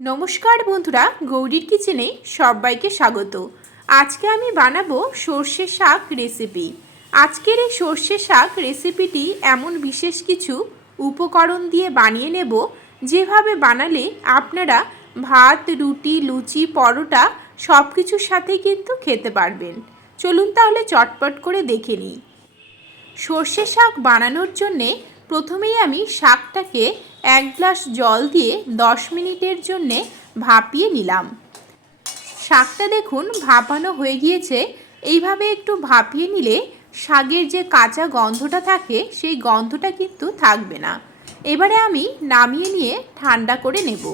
নমস্কার বন্ধুরা, গৌরীর কিচেনে সবাইকে স্বাগত। আজকে আমি বানাবো সর্ষে শাক রেসিপি আজকের এই সর্ষে শাক রেসিপিটি এমন বিশেষ কিছু উপকরণ দিয়ে বানিয়ে নেব, যেভাবে বানালে আপনারা ভাত, রুটি, লুচি, পরোটা সব কিছুর সাথে কিন্তু খেতে পারবেন। চলুন তাহলে চটপট করে দেখে নিই। সর্ষে শাক বানানোর জন্যে প্রথমেই আমি শাকটাকে এক গ্লাস জল দিয়ে দশ মিনিটের জন্যে ভাপিয়ে নিলাম। শাকটা দেখুন ভাপানো হয়ে গিয়েছে। এইভাবে একটু ভাপিয়ে নিলে শাকের যে কাঁচা গন্ধটা থাকে, সেই গন্ধটা কিন্তু থাকবে না। এবারে আমি নামিয়ে নিয়ে ঠান্ডা করে নেব।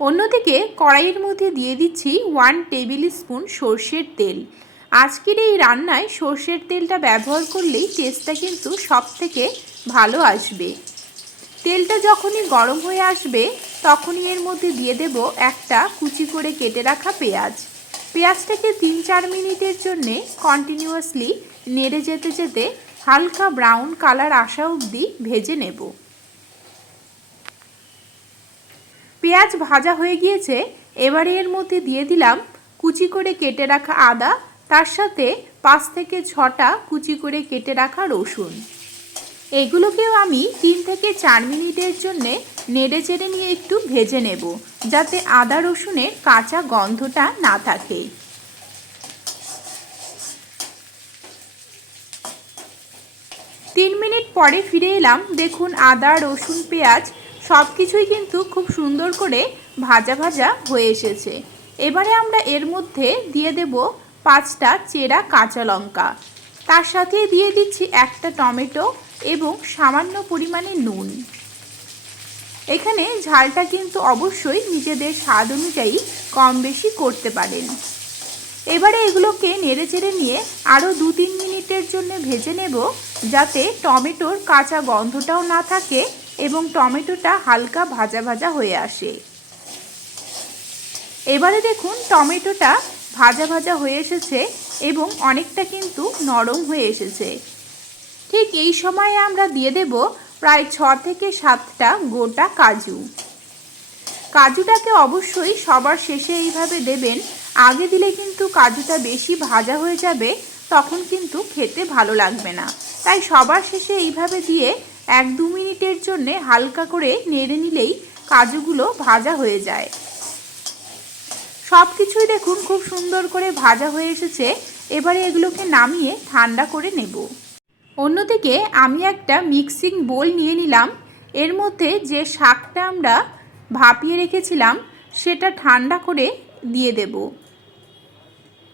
অন্যদিকে কড়াইয়ের মধ্যে দিয়ে দিচ্ছি ওয়ান টেবিল স্পুন সর্ষের তেল। আজকের এই রান্নায় সর্ষের তেলটা ব্যবহার করলেই টেস্টটা কিন্তু সব থেকে ভালো আসবে। তেলটা যখনই গরম হয়ে আসবে, তখনই এর মধ্যে দিয়ে দেব একটা কুচি করে কেটে রাখা পেঁয়াজ। পেঁয়াজটাকে তিন চার মিনিটের জন্যে কন্টিনিউয়াসলি নেড়ে যেতে যেতে হালকা ব্রাউন কালার আসা অবধি ভেজে নেব। পেঁয়াজ ভাজা হয়ে গিয়েছে, এবারে এর মধ্যে দিয়ে দিলাম কুচি করে কেটে রাখা আদা তার সাথে পাঁচ থেকে ছটা কুচি করে কেটে রাখা রসুন। এগুলোকেও আমি তিন থেকে চার মিনিটের জন্যে নেড়ে চেড়ে নিয়ে একটু ভেজে নেব, যাতে আদা রসুনের কাঁচা গন্ধটা না থাকে। তিন মিনিট পরে ফিরে এলাম, দেখুন আদা, রসুন, পেঁয়াজ সব কিছুই কিন্তু খুব সুন্দর করে ভাজা ভাজা হয়ে এসেছে। এবারে আমরা এর মধ্যে দিয়ে দেব পাঁচটা চেরা কাঁচা লঙ্কা। তার সাথে দিয়ে দিচ্ছি একটা টমেটো এবং সামান্য পরিমাণে নুন। এখানে ঝালটা কিন্তু অবশ্যই নিজেদের স্বাদ অনুযায়ী কম বেশি করতে পারেন। এবারে এগুলোকে নেড়ে চেড়ে নিয়ে আরও দু তিন মিনিটের জন্য ভেজে নেব যাতে টমেটোর কাঁচা গন্ধটাও না থাকে এবং টমেটোটা হালকা ভাজা ভাজা হয়ে আসে। এবারে দেখুন টমেটোটা ভাজা ভাজা হয়ে এসেছে এবং অনেকটা কিন্তু নরম হয়ে এসেছে। ঠিক এই সময়ে আমরা দিয়ে দেব প্রায় ছ থেকে সাতটা গোটা কাজু। কাজুটাকে অবশ্যই সবার শেষে এইভাবে দেবেন। আগে দিলে কিন্তু কাজুটা বেশি ভাজা হয়ে যাবে, তখন কিন্তু খেতে ভালো লাগবে না। তাই সবার শেষে এইভাবে দিয়ে এক দু মিনিটের জন্যে হালকা করে নেড়ে নিলেই কাজুগুলো ভাজা হয়ে যায়। সব কিছুই দেখুন খুব সুন্দর করে ভাজা হয়ে এসেছে। এবারে এগুলোকে নামিয়ে ঠান্ডা করে নেব। অন্যদিকে আমি একটা মিক্সিং বোল নিয়ে নিলাম। এর মধ্যে যে শাকটা আমরা ভাপিয়ে রেখেছিলাম, সেটা ঠান্ডা করে দিয়ে দেব।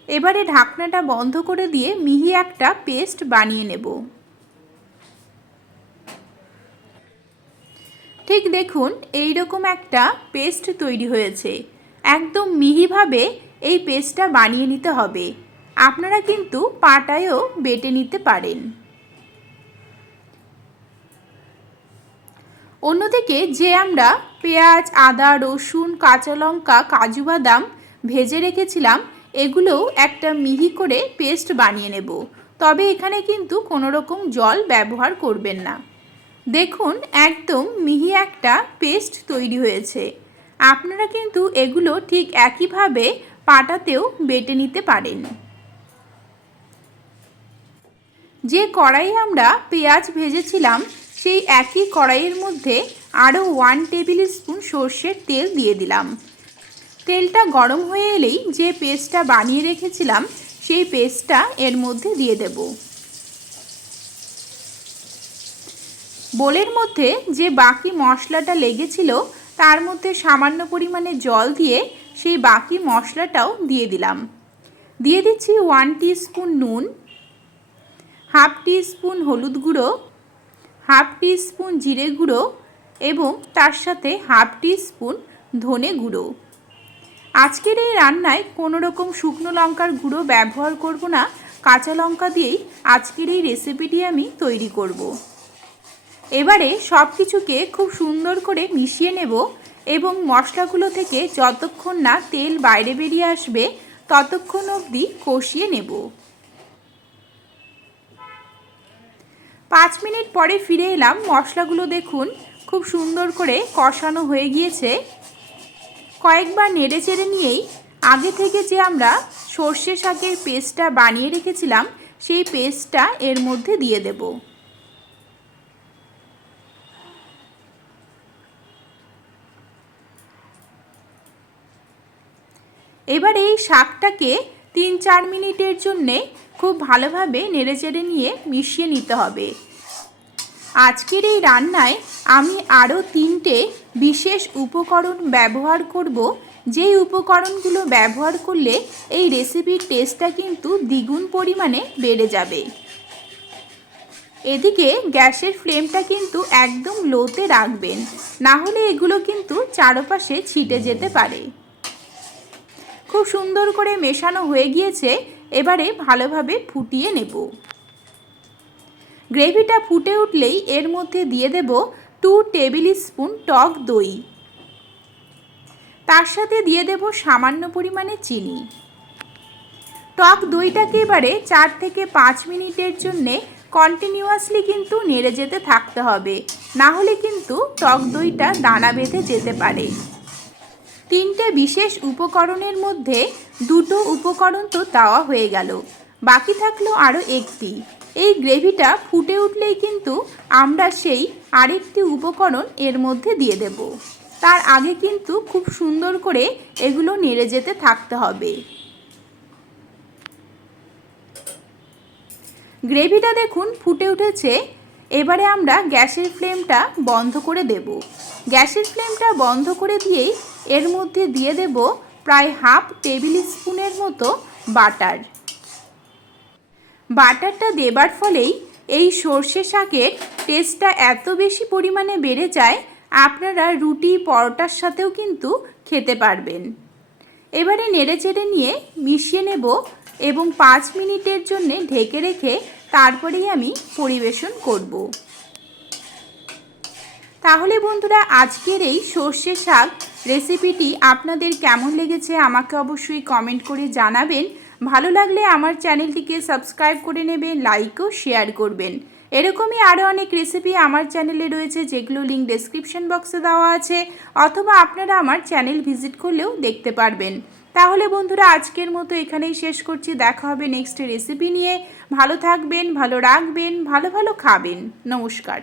এবারে ঢাকনাটা বন্ধ করে দিয়ে মিহি একটা পেস্ট বানিয়ে নেব। ঠিক দেখুন এই রকম একটা পেস্ট তৈরি হয়েছে। একদম মিহিভাবে এই পেস্টটা বানিয়ে নিতে হবে। আপনারা কিন্তু পাটায়ও বেটে নিতে পারেন। অন্যদিকে যে আমরা পেঁয়াজ, আদা, রসুন, কাঁচা লঙ্কা, কাজু বাদাম ভেজে রেখেছিলাম, এগুলোও একটা মিহি করে পেস্ট বানিয়ে নেব। তবে এখানে কিন্তু কোনো রকম জল ব্যবহার করবেন না। দেখুন, একদম মিহি একটা পেস্ট তৈরি হয়েছে। আপনারা কিন্তু এগুলো ঠিক একইভাবে পাটাতেও বেটে নিতে পারেন। যে কড়াই আমরা পেঁয়াজ ভেজেছিলাম, সেই একই কড়াইয়ের মধ্যে আরও ওয়ান টেবিল স্পুন সর্ষের তেল দিয়ে দিলাম। তেলটা গরম হয়ে এলেই যে পেস্টটা বানিয়ে রেখেছিলাম, সেই পেস্টটা এর মধ্যে দিয়ে দেব। বোলের মধ্যে যে বাকি মশলাটা লেগেছিল তার মধ্যে সামান্য পরিমাণে জল দিয়ে সেই বাকি মশলাটাও দিয়ে দিলাম দিয়ে দিচ্ছি ওয়ান স্পুন নুন হাফ স্পুন হলুদ গুঁড়ো হাফ স্পুন জিরে গুঁড়ো এবং তার সাথে হাফ স্পুন ধনে গুঁড়ো আজকের এই রান্নায় কোনো রকম শুকনো লঙ্কার গুঁড়ো ব্যবহার করব না, কাঁচা লঙ্কা দিয়েই আজকের এই রেসিপিটি আমি তৈরি করব। এবারে সব কিছুকে খুব সুন্দর করে মিশিয়ে নেব এবং মশলাগুলো থেকে যতক্ষণ না তেল বাইরে বেরিয়ে আসবে, ততক্ষণ অবধি কষিয়ে নেব। পাঁচ মিনিট পরে ফিরে এলাম। মশলাগুলো দেখুন, খুব সুন্দর করে কষানো হয়ে গিয়েছে। কয়েকবার নেড়ে চেড়ে নিয়েই আগে থেকে যে আমরা সর্ষে শাকের পেস্টটা বানিয়ে রেখেছিলাম, সেই পেস্টটা এর মধ্যে দিয়ে দেব। এবার এই শাকটাকে তিন চার মিনিটের জন্যে খুব ভালোভাবে নেড়েচেড়ে নিয়ে মিশিয়ে নিতে হবে। আজকের এই রান্নায় আমি আরও তিনটে বিশেষ উপকরণ ব্যবহার করব। যেই উপকরণগুলো ব্যবহার করলে এই রেসিপির টেস্টটা কিন্তু দ্বিগুণ পরিমাণে বেড়ে যাবে। এদিকে গ্যাসের ফ্লেমটা কিন্তু একদম লোতে রাখবেন। না হলে এগুলো কিন্তু চারপাশে ছিটে যেতে পারে। খুব সুন্দর করে মেশানো হয়ে গিয়েছে, এবারে ভালোভাবে ফুটিয়ে নেব। গ্রেভিটা ফুটে উঠলেই এর মধ্যে দিয়ে দেব টু টেবিল স্পুন টক দই। তার সাথে দিয়ে দেব সামান্য পরিমাণে চিনি। টক দইটাকে এবারে চার থেকে পাঁচ মিনিটের জন্যে কন্টিনিউয়াসলি কিন্তু নেড়ে যেতে থাকতে হবে, না হলে কিন্তু টক দইটা দানা বেঁধে যেতে পারে। তিনটে বিশেষ উপকরণের মধ্যে দুটো উপকরণ তো দেওয়া হয়ে গেল। বাকি থাকল আরও একটি। এই গ্রেভিটা ফুটে উঠলেই কিন্তু আমরা সেই আরেকটি উপকরণ এর মধ্যে দিয়ে দেব। তার আগে কিন্তু খুব সুন্দর করে এগুলো নেড়ে যেতে থাকতে হবে। গ্রেভিটা দেখুন ফুটে উঠেছে এবারে আমরা গ্যাসের ফ্লেমটা বন্ধ করে দেব। গ্যাসের ফ্লেমটা বন্ধ করে দিয়েই এর মধ্যে দিয়ে দেব প্রায় হাফ টেবিল স্পুনের মতো বাটার। বাটারটা দেবার ফলেই এই সর্ষে শাকের টেস্টটা এত বেশি পরিমাণে বেড়ে যায়, আপনারা রুটি, পরোটার সাথেও কিন্তু খেতে পারবেন। এবারে নেড়ে চেড়ে নিয়ে মিশিয়ে নেব এবং পাঁচ মিনিটের জন্য ঢেকে রেখে তারপরেই আমি পরিবেশন করব। তাহলে বন্ধুরা, আজকের এই সর্ষে শাক রেসিপিটি আপনাদের কেমন লেগেছে আমাকে অবশ্যই কমেন্ট করে জানাবেন। ভালো লাগলে আমার চ্যানেলটিকে সাবস্ক্রাইব করে নেবেন লাইক ও শেয়ার করবেন। এরকমই আরও অনেক রেসিপি আমার চ্যানেলে রয়েছে, যেগুলো লিঙ্ক ডেসক্রিপশন বক্সে দেওয়া আছে, অথবা আপনারা আমার চ্যানেল ভিজিট করলেও দেখতে পারবেন। তাহলে বন্ধুরা আজকের মতো এখানেই শেষ করছি। দেখা হবে নেক্সট রেসিপি নিয়ে। ভালো থাকবেন, ভালো রাখবেন, ভালো ভালো খাবেন। নমস্কার।